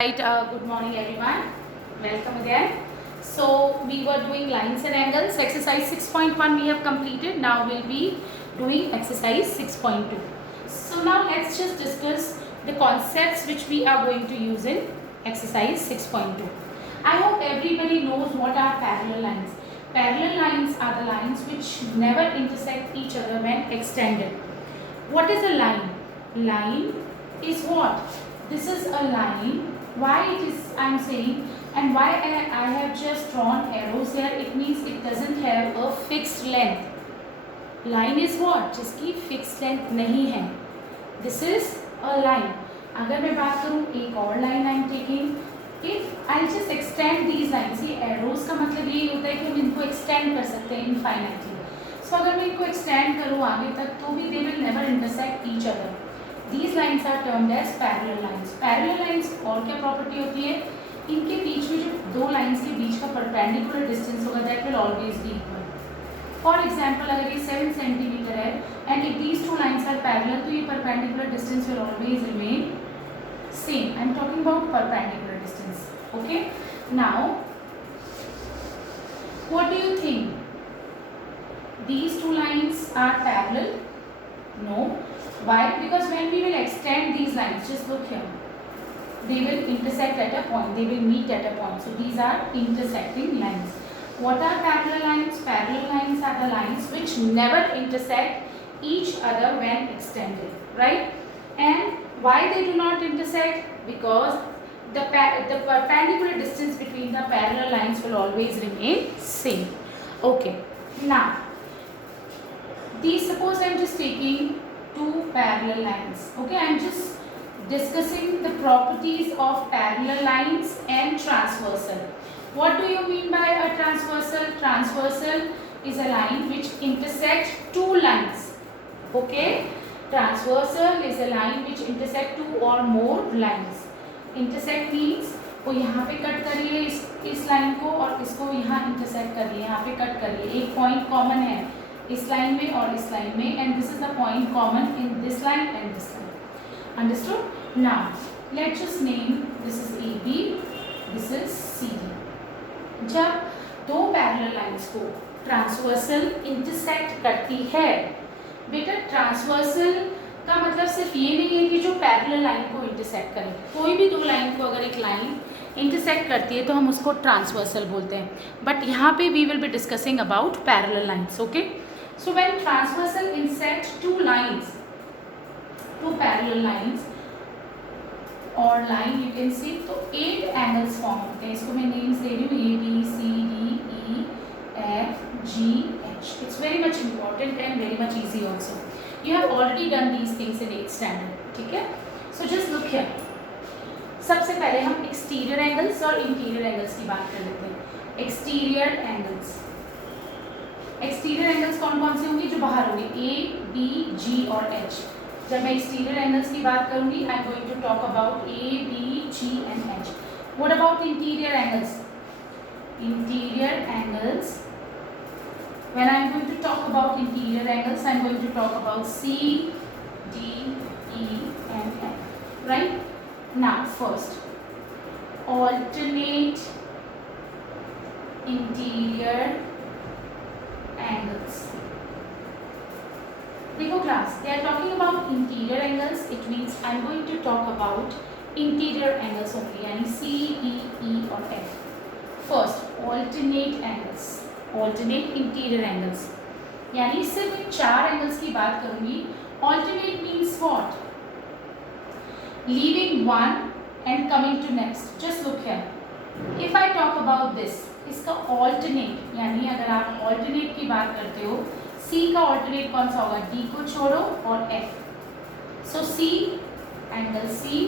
Right, good morning everyone. Welcome again. So we were doing lines and angles. Exercise 6.1 we have completed. Now we'll be doing exercise 6.2. So now let's just discuss the concepts which we are going to use in exercise 6.2. I hope everybody knows what are parallel lines. Parallel lines are the lines which never intersect each other when extended. What is a line? Line is what? This is a line. Why it is I am saying, and why I have just drawn arrows here, it means it doesn't have a fixed length. Line is what? जिसकी fixed length नहीं है. This is a line. अगर मैं बात करूँ एक और line I am taking, if I'll just extend these lines, ये arrows का मतलब यही होता है कि हम इनको extend कर सकते हैं infinitely. So अगर मैं इनको extend करूँ आगे तक तो भी they will never intersect each other. These lines are termed as parallel lines. Parallel lines और क्या property होती है? इनके बीच में जो दो lines के बीच का perpendicular distance होगा that will always be equal. For example, अगर ये 7 centimeter है and if these two lines are parallel तो ये perpendicular distance will always remain same. I am talking about perpendicular distance. Okay. Now, what do you think? These two lines are parallel? No. Why? Because when we will extend these lines, just look here, they will intersect at a point, they will meet at a point. So these are intersecting lines. What are parallel lines? Parallel lines are the lines which never intersect each other when extended, right? And why they do not intersect? Because the perpendicular distance between the parallel lines will always remain same. Okay. Now, suppose I am just taking two parallel lines. Okay, I am just discussing the properties of parallel lines and transversal. What do you mean by a transversal? Transversal is a line which intersects two lines. Okay, transversal is a line which intersects two or more lines. Intersect means वो यहाँ पे cut करिए इस line को और इसको यहाँ intersect करिए, यहाँ पे कट करिए, एक पॉइंट कॉमन है इस लाइन में और इस लाइन में, and this is the point common in this line and this line. Understood? Now let's just name this is AB, this is CD. जब दो पैरेलल लाइंस को ट्रांसवर्सल इंटरसेक्ट करती है, बेटा ट्रांसवर्सल का मतलब सिर्फ ये नहीं है कि जो पैरेलल लाइन को इंटरसेक्ट करे. कोई भी दो लाइन को अगर एक लाइन इंटरसेक्ट करती है तो हम उसको ट्रांसवर्सल बोलते हैं. बट यहाँ पे we will be discussing about parallel lines. Okay. So when transversal intersect two lines, two parallel lines or line you can see, तो 8 angles form होते हैं. इसको मैं names दे रही हूँ A, B, C, D, E, F, G, H. It's very much important and very much easy also. You have already done these things in 8th standard. ठीक है? So just look here. सबसे पहले हम exterior angles और interior angles की बात कर लेते हैं. Exterior angles. एक्सटीरियर एंगल्स कौन कौन से होंगे? जो बाहर होंगे ए, बी, जी और एच. जब मैं एक्सटीरियर एंगल्स की बात करूंगी I am going to talk about A, B, G and H. What about interior angles? Interior angles, when I am going to talk about interior angles I am going to talk about C, D, E and F. Right. Now first alternate interior angles. देखो class, they are talking about interior angles. It means I am going to talk about interior angles only, यानी C, D, E और F. First, alternate angles. Alternate interior angles. यानी सिर्फ इन चार angles की बात करूँगी. Alternate means what? Leaving one and coming to next. Just look here. If I talk about this, इसका alternate यानी अगर आप ऑल्टरनेट की बात करते हो, सी का ऑल्टरनेट कौन सा होगा? डी को छोड़ो और F. So C angle C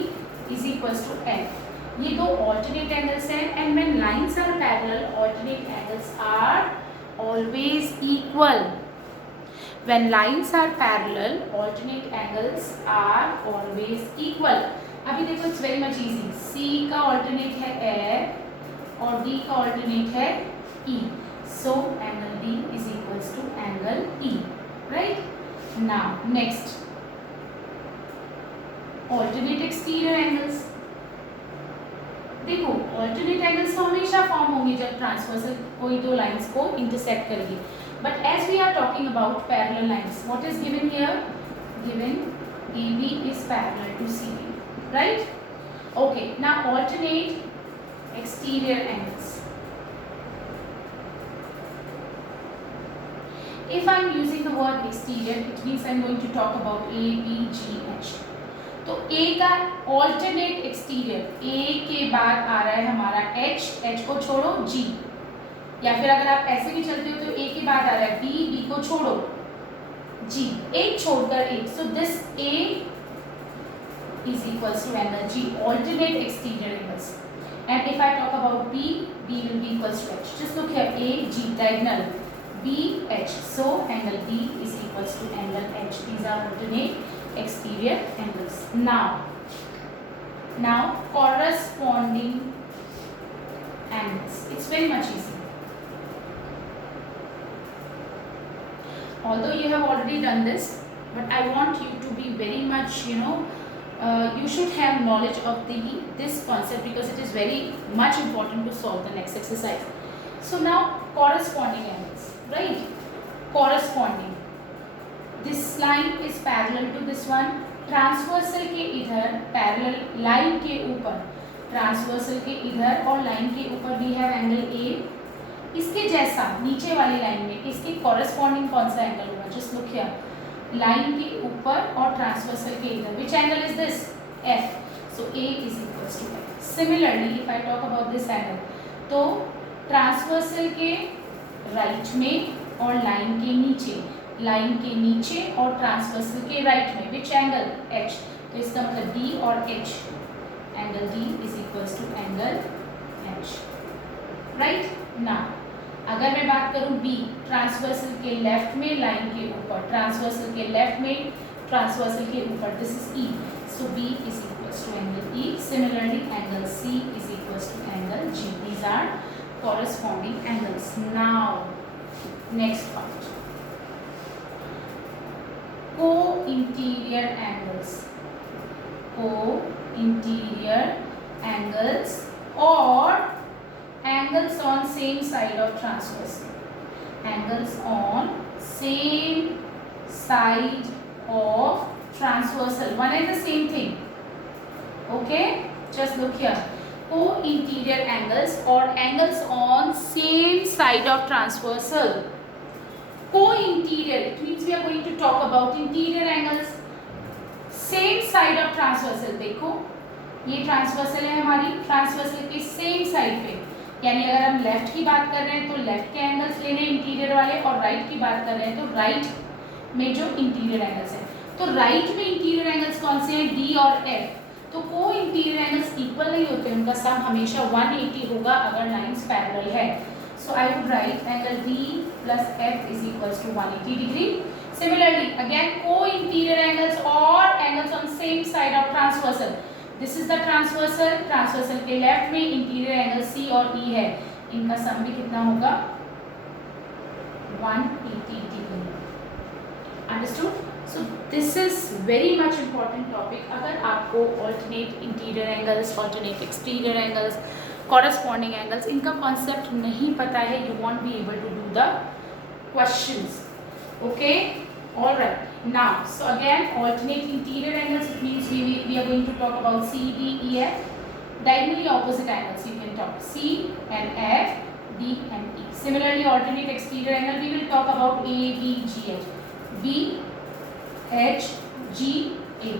is equals to F. ये दो ऑल्टरनेट एंगल्स हैं and when lines are parallel alternate angles are always equal. When lines are parallel alternate angles are always equal. अभी देखो it's very much easy. C का alternate है F और D का alternate है E. So angle D is equals to angle E. Right? Now next, alternate exterior angles. देखो alternate angles तो हमेशा फॉर्म होंगे जब ट्रांसवर्सल कोई दो लाइंस को इंटरसेक्ट करेगी, but as we are talking about parallel lines, what is given here? Given AB is parallel to CD, right? Okay, now alternate exterior angles. If I am using the word exterior, it means I am going to talk about A, B, G, H. तो A का alternate exterior, A के बाद आ रहा है हमारा H, H को छोड़ो G, या फिर अगर आप ऐसे भी चलते हो तो A के बाद आ रहा है B, B को छोड़ो G, एक छोड़कर एक. So this A is equals to angle G, alternate exterior angles. And if I talk about B, B will be equals to H. Just look here, A, G, diagonal, B, H. So angle B is equals to angle H. These are alternate exterior angles. Now corresponding angles. It's very much easy. Although you have already done this, but I want you to be very much, you should have knowledge of this concept, because it is very much important to solve the next exercise. So now corresponding angles, right? Corresponding, this line is parallel to this one. Transversal के इधर parallel line के ऊपर, transversal के इधर और line के ऊपर we have angle A. इसके जैसा नीचे वाली लाइन में इसके कॉरेस्पॉन्डिंग कौन सा एंगल होगा? जस्ट लुक हियर, लाइन के ऊपर और ट्रांसवर्सल के इधर, which angle is this? F. So A is equals to F. Similarly, if I talk about this angle, तो ट्रांसवर्सल के राइट में और लाइन के नीचे और ट्रांसवर्सल के राइट में, विच एंगल? H. तो इसका मतलब D और H, angle D is equals to angle H, right? Now अगर मैं बात करूं B, ट्रांसवर्सल के लेफ्ट में लाइन के ऊपर, ट्रांसवर्सल के लेफ्ट में ट्रांसवर्सल के ऊपर, this is E. So B is equals to angle E. Similarly, angle C is equals to angle G. These are corresponding angles. Now, next part. Co-interior angles. Co-interior angles or angles on same side of transversal. Angles on same side of transversal, one and the same thing. Okay, just look here, co-interior angles or angles on same side of transversal. Co-interior, it means we are going to talk about interior angles. Same side of transversal, देखो ये transversal है हमारी, transversal के same side पे, यानी अगर हम left की बात कर रहे हैं तो लेफ्ट के एंगल्स लेने इंटीरियर वाले, और राइट की बात कर रहे हैं तो राइट में जो इंटीरियर एंगल्स हैं. तो राइट में इंटीरियर एंगल्स कौन से हैं? D और F. तो को इंटीरियर एंगल्स इक्वल नहीं होते, उनका सम हमेशा 180 होगा अगर लाइंस पैरेलल है. So I would write angle D plus F is equals to 180 degree. Similarly, again co-interior angles or angles on same side of transversal. This is the transversal. Transversal के left में interior angle C और E है, इनका सम भी कितना होगा? 180 degree. Understood? So this is very much important topic. अगर आपको alternate interior angles, alternate exterior angles, corresponding angles, इनका concept नहीं पता है, you won't be able to do the questions. Okay? All right. Now, so again, alternate interior angles, it means we are going to talk about C, D, E, F. Diagonally opposite angles, you can talk C and F, D and E. Similarly, alternate exterior angle, we will talk about A, B, G, H. B, H, G, A.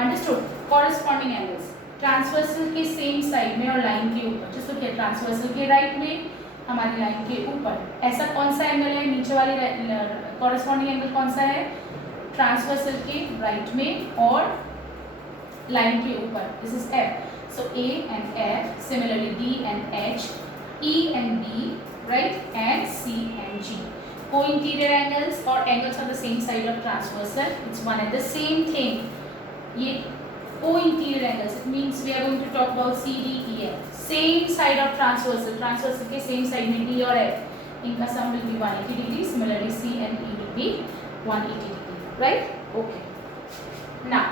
Understood? Corresponding angles. Transversal के same side में और line के ऊपर, जैसे कि transversal के right में, हमारी लाइन के ऊपर, ऐसा कौन सा एंगल है? नीचे वाली कॉरेस्पॉन्डिंग एंगल कौन सा है? ट्रांसवर्सल के राइट में और लाइन के ऊपर, this is F. So A and F, similarly D and H, E and B, right, and C and G. Co-interior angles or angles on the same side of transversal, it's one and the same thing. ये co-interior angles, it means we are going to talk about C, D, E, F. Same side of transversal, transversal के same side में D और F, इनका sum will be 180 degree. Similarly, C and E will be 180 degree, right? Okay. Now,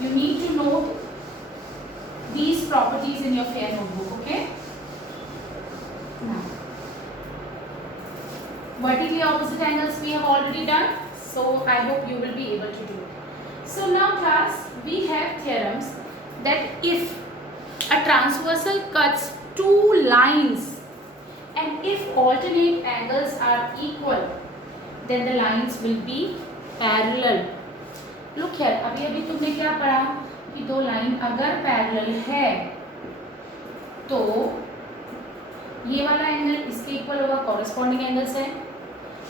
you need to know these properties in your fair notebook. Okay. Now, vertically opposite angles we have already done, so I hope you will be able to do it. So now class, we have theorems that if a transversal cuts two lines and if alternate angles are equal, then the lines will be parallel. Look here, अभी तुमने क्या पढ़ा कि दो line अगर parallel है तो ये वाला एंगल इसके इक्वल होगा, कॉरेस्पॉन्डिंग एंगल्स है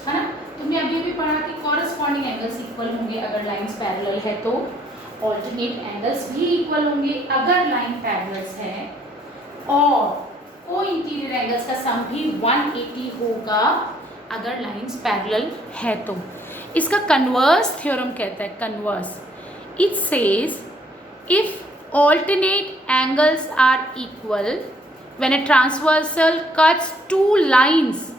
ना। तुमने अभी पढ़ा कि कॉरेस्पॉन्डिंग एंगल्स इक्वल होंगे अगर लाइंस पैरेलल है, तो ऑल्टरनेट एंगल्स भी इक्वल होंगे अगर लाइन पैरेलल्स है, और को इंटीरियर एंगल्स का सम भी 180 होगा अगर लाइंस पैरेलल है। तो इसका कन्वर्स थ्योरम कहता है, converse it says if alternate angles are equal when a transversal cuts two lines,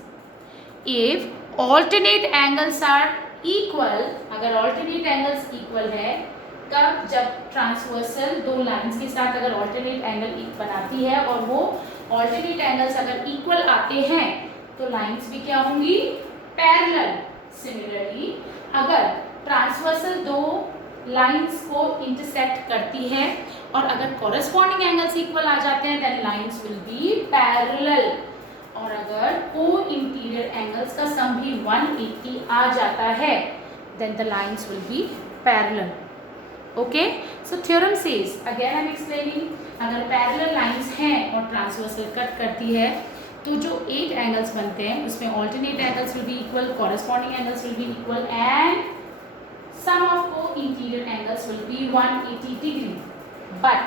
if alternate angles are equal, अगर ऑल्टरनेट एंगल्स इक्वल है कब, जब ट्रांसवर्सल दो लाइंस के साथ अगर ऑल्टरनेट एंगल बनाती है और वो ऑल्टरनेट एंगल्स अगर इक्वल आते हैं तो लाइंस भी क्या होंगी, पैरेलल। सिमिलरली अगर ट्रांसवर्सल दो लाइंस को इंटरसेक्ट करती है और अगर कॉरेस्पॉन्डिंग एंगल्स इक्वल आ जाते हैं then lines will be parallel, और अगर को इंटीरियर एंगल्स का सम भी 180 आ जाता है then the lines will be parallel. Okay, so theorem says, again I am explaining, अगर पैरेलल लाइंस हैं और ट्रांसवर्सल कट करती है तो जो 8 एंगल्स बनते हैं उसमें alternate angles will be equal, corresponding angles will be equal and sum of co-interior angles will be 180 degree. But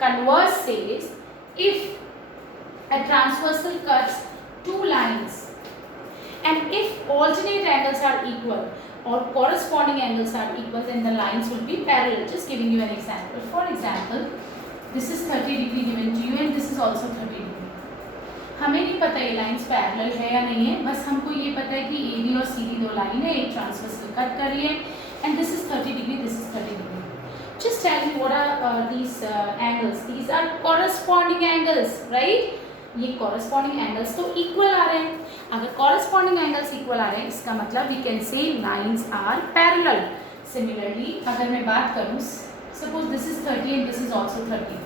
converse says if a transversal cuts two lines and if alternate angles are equal or corresponding angles are equal, then the lines will be parallel. Just giving you an example. For example, this is 30 degree given to you and this is also 30 degree. हमें नहीं पता ये lines parallel है या नहीं है, बस हमको ये पता है कि ए बी और सी डी दो लाइन है, एक ट्रांसवर्सल कट कर रही है and this is 30 degree, this is 30 degree. Just tell me what are these angles? These are corresponding angles, right? ये कॉरेस्पॉन्डिंग एंगल्स तो इक्वल आ रहे हैं। अगर कॉरेस्पॉन्डिंग एंगल्स इक्वल आ रहे हैं इसका मतलब we can say lines are parallel. Similarly अगर मैं बात करूँ, suppose this is 30 and this is also 30,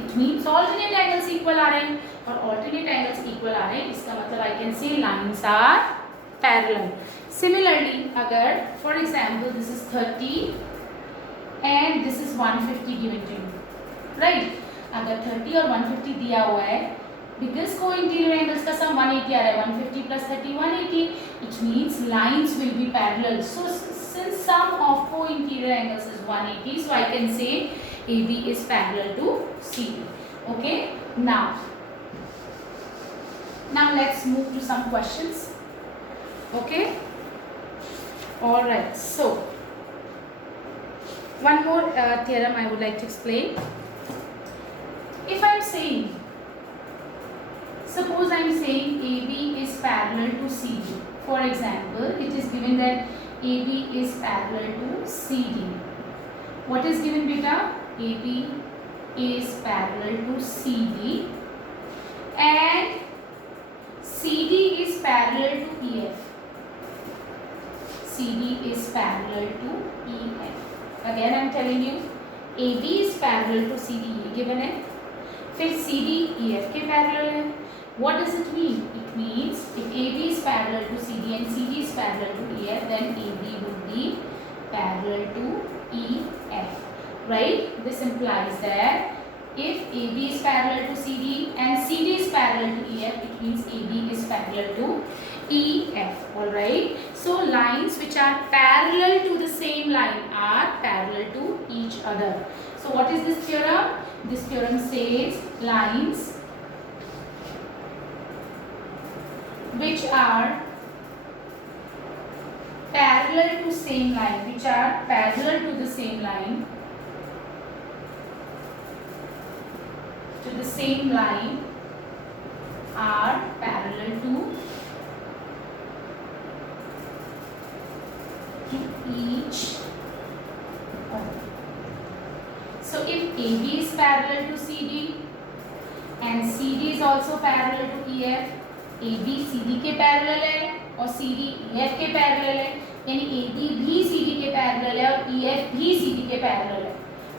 it means alternate angles equal आ रहे हैं और ऑल्टरनेट एंगल्स इक्वल आ रहे हैं, इसका मतलब I can say lines are parallel. Similarly अगर for example this is 30 and this is 150 given to you, right, अगर 30 और 150 दिया हुआ है, because co-interior angles का sum 180 आ रहा है, 150 plus 30 180, which means lines will be parallel. So since sum of co-interior angles is 180, so I can say AB is parallel to CD. Okay, now let's move to some questions. Okay, all right, so one more theorem I would like to explain. If I am saying, suppose I am saying AB is parallel to CD. For example, it is given that AB is parallel to CD. What is given, beta? AB is parallel to CD and CD is parallel to EF. CD is parallel to EF. Again I am telling you, AB is parallel to CD, ये given है, फिर CD EF के parallel है। What does it mean? It means if AB is parallel to CD and CD is parallel to EF, then AB would be parallel to EF, right? This implies that if AB is parallel to CD and CD is parallel to EF, it means AB is parallel to EF, all right? So lines which are parallel to the same line are parallel to each other. So what is this theorem? This theorem says lines which are parallel to same line, which are parallel to the same line, are parallel to each other. So if AB is parallel to CD and CD is also parallel to EF. AB CD के parallel है और CD EF के parallel है, यानी AB भी CD के parallel है और EF भी CD के पैरेलल है,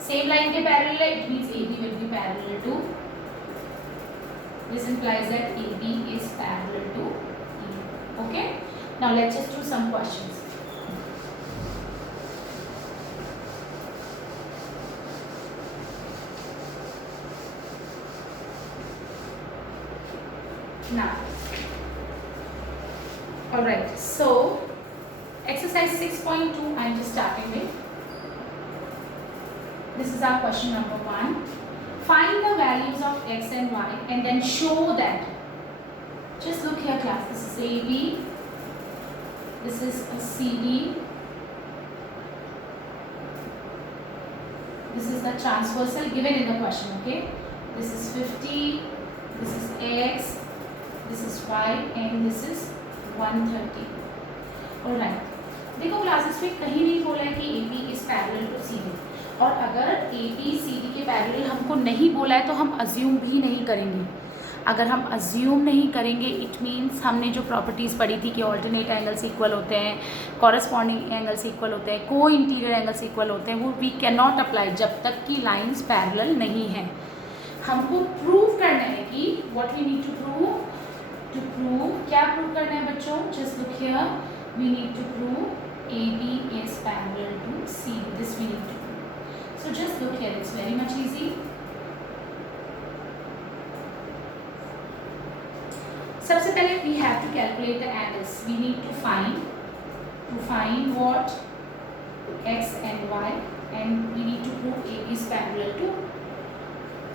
सेम लाइन के पैरेलल है, it means AB will be parallel to, this implies that AB is parallel to EF. Okay, now let's just do some questions. Now, alright, so exercise 6.2 I am just starting with. This is our question number 1. Find the values of x and y and then show that. Just look here class, this is AB, this is a CD, this is the transversal given in the question, okay? This is 50, this is x, this is y and this is 130. Alright, देखो classes में कहीं नहीं बोला है कि AB is parallel to CD, और अगर AB CD के पैरेलल हमको नहीं बोला है तो हम अज्यूम भी नहीं करेंगे. अगर हम अज्यूम नहीं करेंगे इट मीन्स हमने जो प्रॉपर्टीज़ पढ़ी थी कि ऑल्टरनेट एंगल्स इक्वल होते हैं, कॉरस्पॉन्डिंग एंगल्स इक्वल होते हैं, को इंटीरियर एंगल्स इक्वल होते हैं, वो वी कैन नॉट अप्लाई जब तक कि लाइंस पैरेलल नहीं हैं. हमको प्रूव करना है कि what we need to prove. To prove क्या प्रूव करना है बच्चों, just look here, we need to prove AB is parallel to CD. This we need to prove. So just look here, it's very much easy. सबसे पहले we have to calculate the angles. We need to find what x and y, and we need to prove AB is parallel to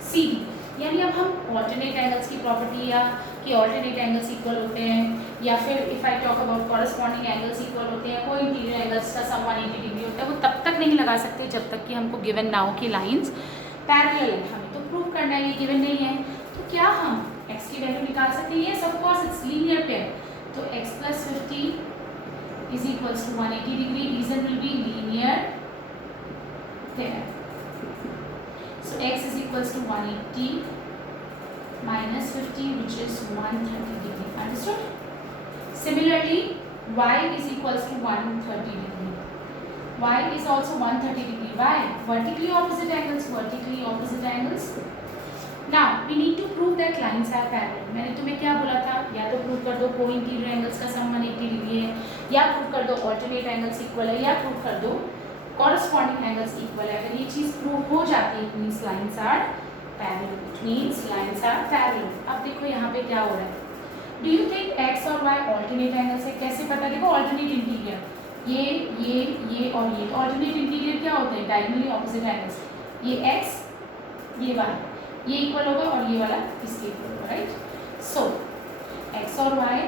CD. यानी अब हम alternate angles की property या कि alternate angles equal होते हैं, या फिर if I talk about corresponding angles equal होते हैं, कोई इंटीरियर एंगल्स का सम 180 डिग्री होता है, वो तब तक नहीं लगा सकते जब तक कि हमको गिवन ना हो कि लाइंस पैरेलल है. हमें तो प्रूव करना है, ये गिवन नहीं है. तो क्या हम x की वैल्यू निकाल सकते हैं? Yes of course, it's linear pair. तो x plus 50 is equals to 180 degree. Reason will be linear pair. So x is equals to 180 minus 50, which is 130 degree. Understood? Similarly, y is equals to 130 degree. Y is also 130 degree. Why? Vertically opposite angles. Vertically opposite angles. Now we need to prove that lines are parallel. मैंने तुम्हें क्या बोला था, या तो prove कर दो को इंटीरियर एंगल्स का सम 180 डिग्री है, या प्रूव कर दो ऑल्टरनेट एंगल्स इक्वल है, या प्रूव कर दो कॉरस्पॉन्डिंग एंगल्स इक्वल है. अगर ये चीज़ प्रूव हो जाती है, it means lines are parallel. It means lines are parallel. अब देखो यहाँ पे क्या हो रहा है. डू यू थिंक एक्स और वाई ऑल्टरनेट एंगल्स है? कैसे पता? देखो ऑल्टरनेट इंटीरियर, ये और ये. तो ऑल्टरनेट इंटीरियर क्या होते हैं? Diagonally opposite angles. ये एक्स, ये वाई, ये इक्वल होगा और ये वाला इसके इक्वल होगा, राइट? सो एक्स और वाई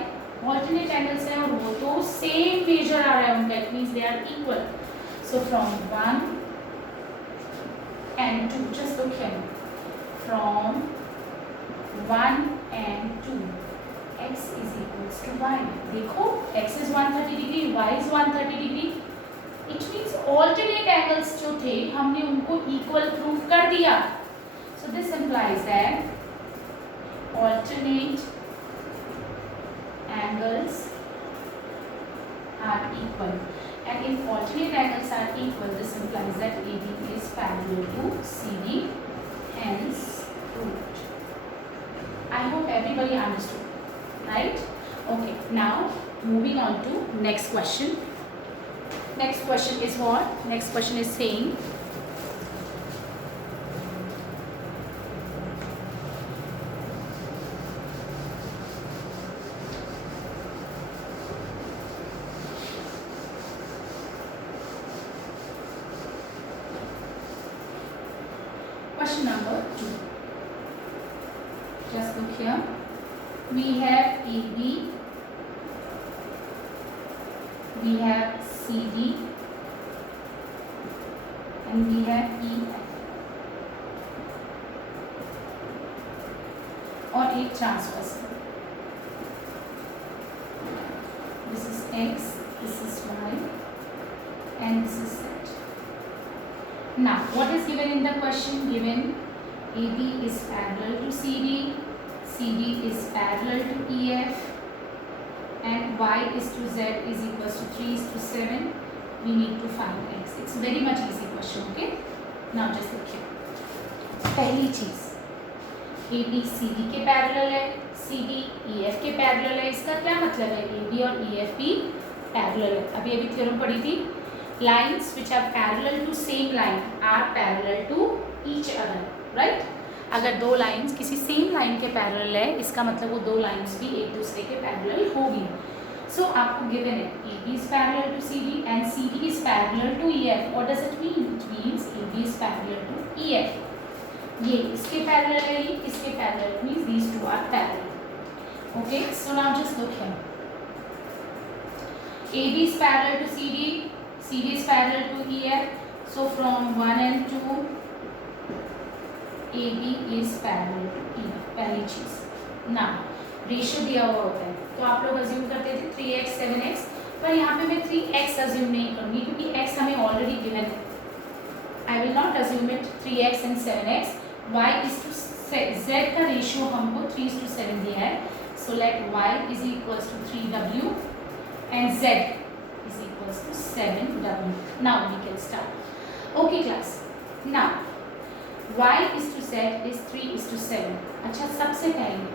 ऑल्टरनेट एंगल्स हैं और वो तो सेम मेजर आ रहा है उनका. It means they are equal. So from 1 and 2, just look here, from 1 and 2, x is equals to y. देखो x is 130 degree, y is 130 degree. It means alternate angles जो थे हमने उनको equal prove कर दिया. So this implies that alternate angles are equal. And if alternate angles are equal, this implies that AB is parallel to CD, hence proved. I hope everybody understood, right? Okay, now moving on to next question. Next question is what? Next question is saying, question number 2. Just look here. We have AB, we have CD, and we have EF. और एक transversal. This is X, this is Y, and this is Z. Now, what is given in the question? Given AB is parallel to CD, CD is parallel to EF, and Y is to Z is equals to 3 is to 7. We need to find X. It's very much easy question, okay? Now just look here. पहली चीज AB CD के parallel है, CD EF के parallel है. इसका क्या मतलब है? AB और EF भी पैरेलल है. अभी थ्योरम पढ़ी थी. Lines which are parallel to same line are parallel to each other, right? अगर दो लाइंस किसी सेम लाइन के पैरेलल है, इसका मतलब वो दो लाइंस भी एक दूसरे के पैरेलल होगी. So आपको गिवन है AB is parallel to CD and CD is parallel to EF. What does it mean? It means AB is parallel to EF. ये इसके पैरेलल है, ये इसके parallel, means these two are parallel. Okay, so now just look here. AB is parallel to CD, CD is parallel to EF. So from 1 and 2, AB is parallel to EF. पहली चीज. Now ratio दिया हुआ होता है, तो आप लोग assume करते थे 3x 7x, पर यहाँ पे मैं 3x अज्यूम नहीं करूँगी क्योंकि x हमें ऑलरेडी गिवन है. I will not assume it 3x and 7x. Y is to z का रेशियो हमको 3 is to 7 दिया है. So let y is equals to 3w and z is equals to 7w. Now we can start. Okay class. Now y is to z is 3 is to 7. अच्छा, सबसे पहले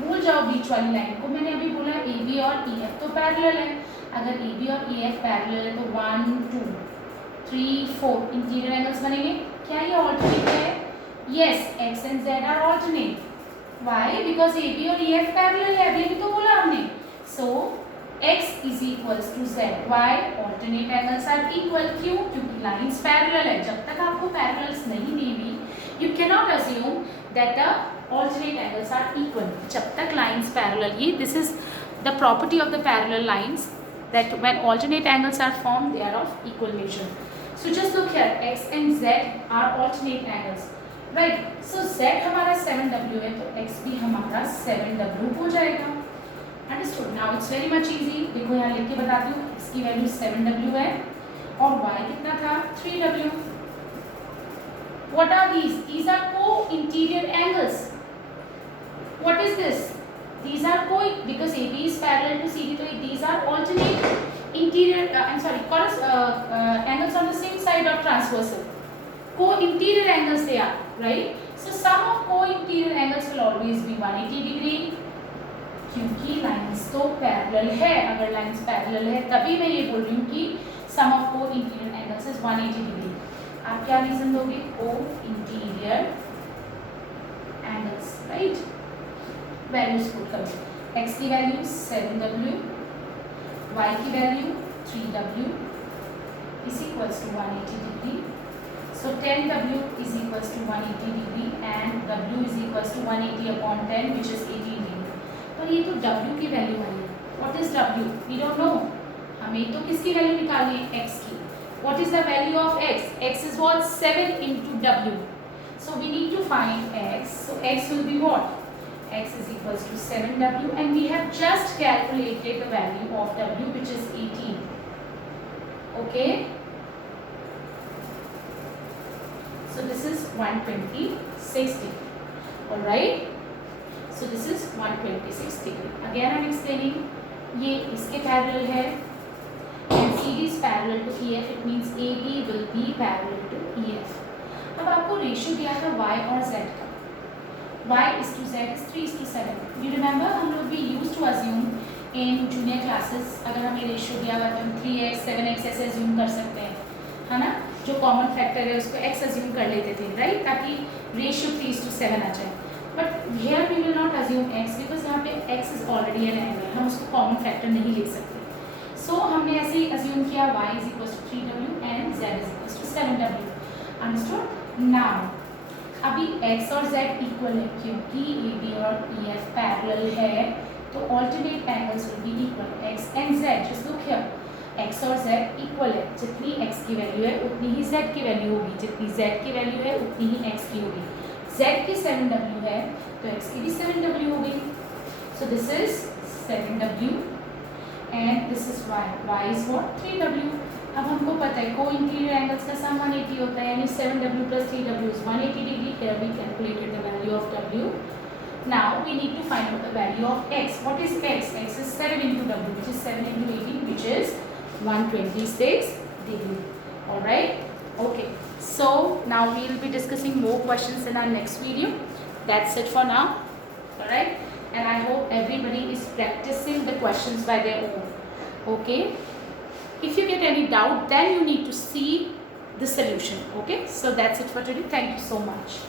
भूल जाओ बीच वाली लाइन को. मैंने अभी बोला AB और EF तो पैरेलल है. अगर AB और EF पैरेलल है तो 1 2 3 4 इंटीरियर एंगल्स बनेंगे. क्या ये ऑल्टरनेट है? Yes, x and z are alternate. Why? Because AB और EF पैरेलल है. अभी तो बोला हमने. So x is equals to z. Why? Alternate angles are equal. क्यों? क्योंकि lines पैरेलल है. जब तक आपको पैरेलल्स नहीं देंगी, you cannot assume that the alternate angles are equal. जब तक lines parallel, ये this is the property of the parallel lines, that when alternate angles are formed, they are of equal measure. So just look here, x and z are alternate angles, right? So z हमारा 7w है, तो x भी हमारा 7w हो जाएगा. Understood? Now it's very much easy. देखो यहाँ लिख के बताती हूँ. x की वैल्यू 7w है और y कितना था? 3w. What are these? These are co-interior angles. What is this? These are because AB is parallel to CD, so these are alternate interior. Angles on the same side of transversal. Co-interior angles they are, right? So sum of co-interior angles will always be 180 degree. क्योंकि lines तो parallel है. अगर lines parallel है तभी मैं ये बोल रही हूँ कि sum of co-interior angles is 180 degree. आप क्या रीजन दोगे? Co-interior angles, right? Values put करो. x की वैल्यू 7w, y की value 3w is equals to 180 degree. So 10w is equals to 180 degree and w is equals to 180 upon 10 which is 18 degree. पर ये तो w की value आई है. What is w? We don't know. हमें तो किसकी value निकालनी है? x की. What is the value of x? x is what? 7 into w. So we need to find x. So x will be what? X is equals to 7w and we have just calculated the value of w which is 18. Okay. So this is 126 degree. Alright. So this is 126 degree. Again I am explaining. ये इसके parallel है and CD is parallel to EF. It means AB will be parallel to EF. अब आपको ratio दिया था y और z का. Y is to Z is 3 is to 7. You remember हम लोग भी used to assume in junior classes, अगर हमें रेशियो दिया हुआ तो हम 3x 7x ऐसे assume कर सकते हैं, है ना? जो कॉमन फैक्टर है उसको x assume कर लेते थे, राइट? ताकि रेशियो 3 is to 7 आ जाए. But here we will not assume x because यहाँ पे x is already an angle, हम उसको कॉमन फैक्टर नहीं ले सकते. So हमने ऐसे ही assume किया y is equals to 3w and z is equals to 7w. Understood? Now अभी x और z इक्वल है क्योंकि AB और EF पैरेलल है, तो alternate angles will be equal. x and z, just look here, x और z equal है. जितनी x की वैल्यू है उतनी ही z की वैल्यू होगी, जितनी z की वैल्यू है उतनी ही x की होगी. z की 7w है तो x की भी 7w होगी. So this is 7w and this is y. y is what? 3w. अब हमको पता है को इंटीरियर एंगल्स का सम 180 होता है, यानी 7w plus 3w is 180 degree. Here we calculated the value of w. Now we need to find out the value of x. What is x? X is 7 into w, which is 7 into 18, which is 126 degree. All right. Okay. So now we will be discussing more questions in our next video. That's it for now. All right. And I hope everybody is practicing the questions by their own. Okay. If you get any doubt, then you need to see the solution. Okay. So that's it for today. Thank you so much.